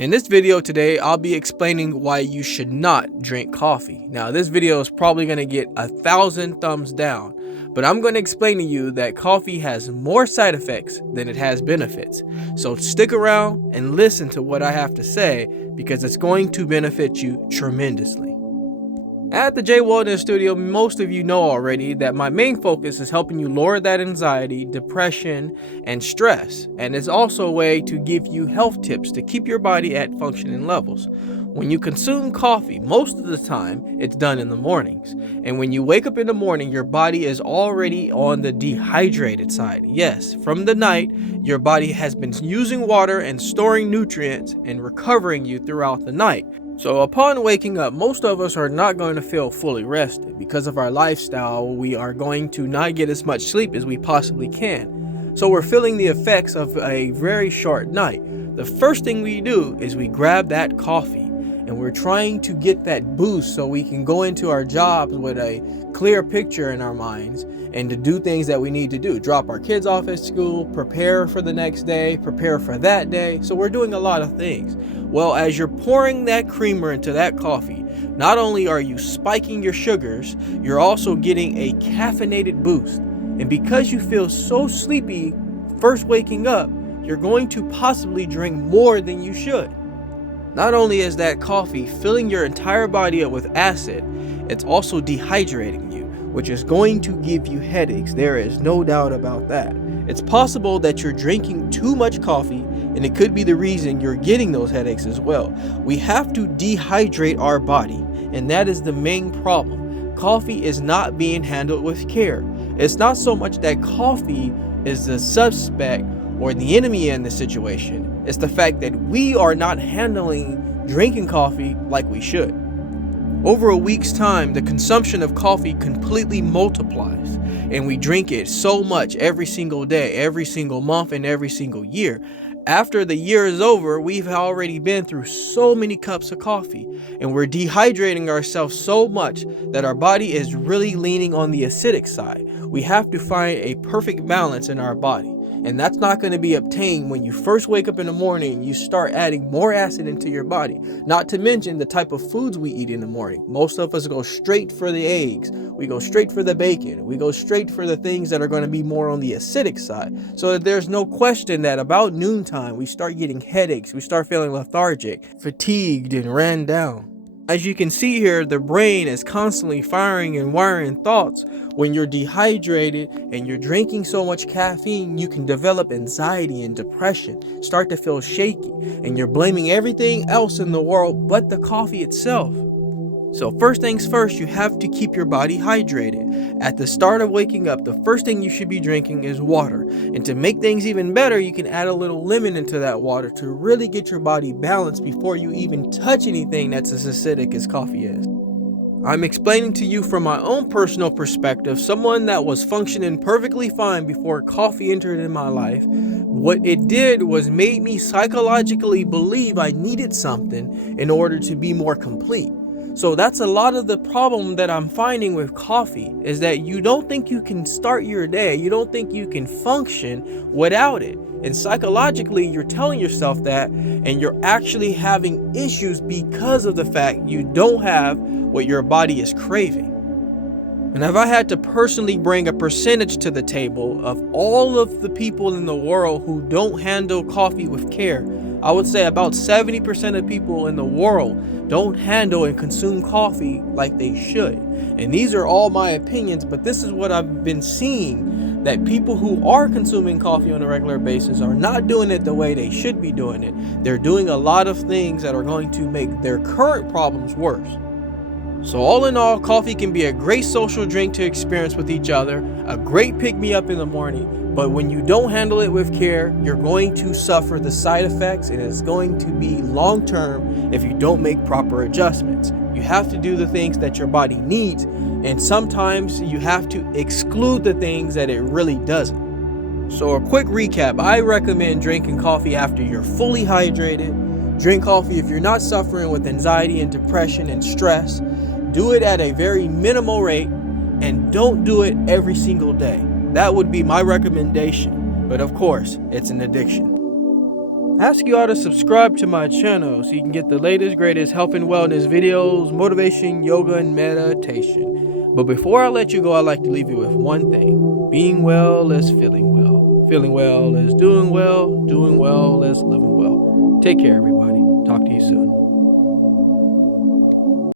In this video today, I'll be explaining why you should not drink coffee. Now, this video is probably going to get 1,000 thumbs down, but I'm going to explain to you that coffee has more side effects than it has benefits. So stick around and listen to what I have to say because it's going to benefit you tremendously. At the J Wellness Studio, most of you know already that my main focus is helping you lower that anxiety, depression, and stress. And it's also a way to give you health tips to keep your body at functioning levels. When you consume coffee, most of the time, it's done in the mornings. And when you wake up in the morning, your body is already on the dehydrated side. Yes, from the night, your body has been using water and storing nutrients and recovering you throughout the night. So upon waking up, most of us are not going to feel fully rested. Because of our lifestyle, we are going to not get as much sleep as we possibly can. So we're feeling the effects of a very short night. The first thing we do is we grab that coffee and we're trying to get that boost so we can go into our jobs with a clear picture in our minds and to do things that we need to do. Drop our kids off at school, prepare for the next day, prepare for that day. So we're doing a lot of things. Well, as you're pouring that creamer into that coffee, not only are you spiking your sugars, you're also getting a caffeinated boost. And because you feel so sleepy first waking up, you're going to possibly drink more than you should. Not only is that coffee filling your entire body up with acid, it's also dehydrating you, which is going to give you headaches. There is no doubt about that. It's possible that you're drinking too much coffee, and it could be the reason you're getting those headaches as well. We have to dehydrate our body, and that is the main problem. Coffee is not being handled with care. It's not so much that coffee is the suspect or the enemy in the situation. It's the fact that we are not handling drinking coffee like we should. Over a week's time, the consumption of coffee completely multiplies, and we drink it so much every single day, every single month, and every single year. After the year is over, we've already been through so many cups of coffee, and we're dehydrating ourselves so much that our body is really leaning on the acidic side. We have to find a perfect balance in our body. And that's not going to be obtained when you first wake up in the morning and you start adding more acid into your body. Not to mention the type of foods we eat in the morning. Most of us go straight for the eggs. We go straight for the bacon. We go straight for the things that are going to be more on the acidic side. So that there's no question that about noontime, we start getting headaches. We start feeling lethargic, fatigued, and ran down. As you can see here, the brain is constantly firing and wiring thoughts. When you're dehydrated and you're drinking so much caffeine, you can develop anxiety and depression, start to feel shaky, and you're blaming everything else in the world but the coffee itself. So first things first, you have to keep your body hydrated. At the start of waking up, the first thing you should be drinking is water. And to make things even better, you can add a little lemon into that water to really get your body balanced before you even touch anything that's as acidic as coffee is. I'm explaining to you from my own personal perspective, someone that was functioning perfectly fine before coffee entered in my life. What it did was made me psychologically believe I needed something in order to be more complete. So that's a lot of the problem that I'm finding with coffee, is that you don't think you can start your day. You don't think you can function without it. And psychologically, you're telling yourself that, and you're actually having issues because of the fact you don't have what your body is craving. And if I had to personally bring a percentage to the table of all of the people in the world who don't handle coffee with care, I would say about 70% of people in the world don't handle and consume coffee like they should. And these are all my opinions, but this is what I've been seeing, that people who are consuming coffee on a regular basis are not doing it the way they should be doing it. They're doing a lot of things that are going to make their current problems worse. So all in all, coffee can be a great social drink to experience with each other, a great pick-me-up in the morning, but when you don't handle it with care, you're going to suffer the side effects, and it's going to be long-term if you don't make proper adjustments. You have to do the things that your body needs, and sometimes you have to exclude the things that it really doesn't. So a quick recap, I recommend drinking coffee after you're fully hydrated. Drink coffee if you're not suffering with anxiety and depression and stress. Do it at a very minimal rate, and don't do it every single day. That would be my recommendation, but of course, it's an addiction. ask you all to subscribe to my channel so you can get the latest, greatest health and wellness videos, motivation, yoga, and meditation. But before I let you go, I'd like to leave you with one thing. Being well is feeling well. Feeling well is doing well is living well. Take care, everybody. Talk to you soon.